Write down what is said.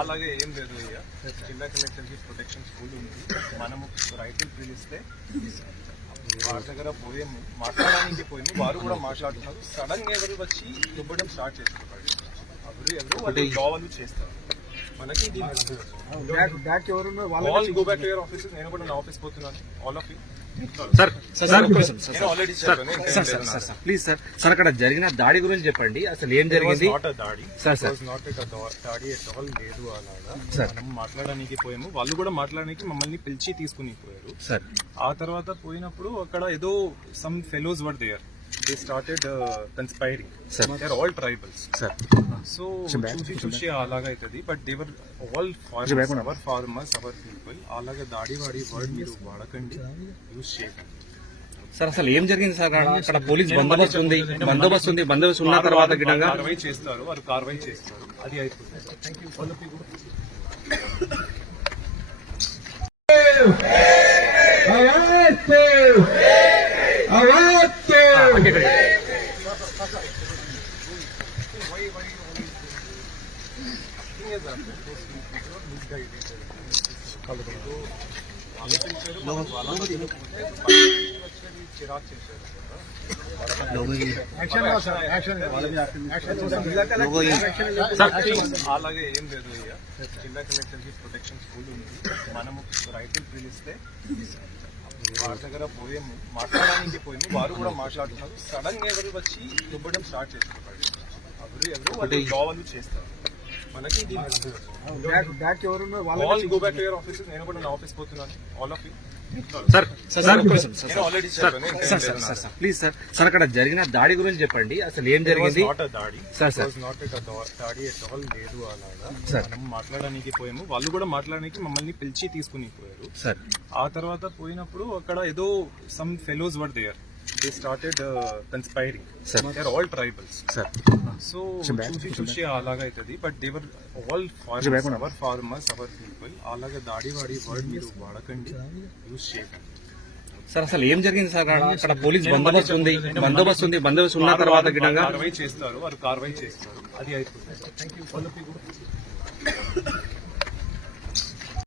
అలాగే ఏం లేదు అయ్యా. జిల్లా కలెక్టర్ కి ప్రొటెక్షన్ స్కూల్ ఉంది. మనము రైతులు పిలిస్తే వారి దగ్గర పోయాము, మాట్లాడడానికి పోయాము. వారు కూడా మాట్లాడుతున్నారు. సడన్ గా ఎవరు వచ్చి దుబ్బడం స్టార్ట్ చేస్తారు. ఎవరు వాళ్ళు కావాలి చేస్తారు. మనకి go back to your office. నేను కూడా నా ఆఫీస్ పోతున్నాను. All of you please sir అక్కడ జరిగిన దాడి గురించి చెప్పండి. అసలు ఏం జరిగింది? దాడి లేదు అలాగా. మనం మాట్లాడడానికి పోయాము. వాళ్ళు కూడా మాట్లాడడానికి మమ్మల్ని పిలిచి తీసుకుని పోయారు. ఆ తర్వాత పోయినప్పుడు అక్కడ ఏదో some fellows were there. They started conspiring. They are all tribals. So చూసి అలాగా అవుతుంది. But they were all farmers, our farmers, our people. అలాగా దాడి వాడి వర్డ్ మీరు వాడకండి, యూజ్ చేయకండి. సార్ అసలు ఏం జరిగింది సార్? అక్కడ పోలీస్ బందోబస్తు ఉంది. బందోబస్తు ఉన్న తర్వాత కార్రవాయి చేస్తారు. వారు కార్రవాయి చేస్తారు. అది అయిపోతుంది. అలాగే ఏం లేదు అయ్యా. జిల్లా కలెక్టర్ కి ప్రొటెక్షన్ స్కూల్ ఉంది. మనము రైతులు పిలిస్తే వారి దగ్గర పోయాము, మాట్లాడడానికి పోయాము. వారు కూడా మాట్లాడుతున్నారు. సడన్ గా ఎవరు వచ్చి దుబ్బడం స్టార్ట్ చేస్తారు. ఎవరు వాళ్ళు కావాలి చేస్తారు. మనకి go back to your office. నేను కూడా నా ఆఫీస్ పోతున్నాను. All of you please sir అక్కడ జరిగిన దాడి గురించి చెప్పండి. అసలు ఏం జరిగింది? దాడి లేదు అలాగా. మనం మాట్లాడడానికి పోయాము. వాళ్ళు కూడా మాట్లాడడానికి మమ్మల్ని పిలిచి తీసుకుని పోయారు. ఆ తర్వాత పోయినప్పుడు అక్కడ ఏదో some fellows were there. They started conspiring. They are all tribals. So చూసి అలాగా అవుతుంది. But they were all farmers, our farmers, our people. అలాగా దాడి వాడి వర్డ్ మీరు వాడకండి, యూజ్ చేయకండి. సార్ అసలు ఏం జరిగింది సార్? అక్కడ పోలీస్ బందోబస్తు ఉంది. బందోబస్తు ఉన్న తర్వాత కార్రవాయి చేస్తారు. వారు కార్రవాయి చేస్తారు. అది అయిపోతుంది.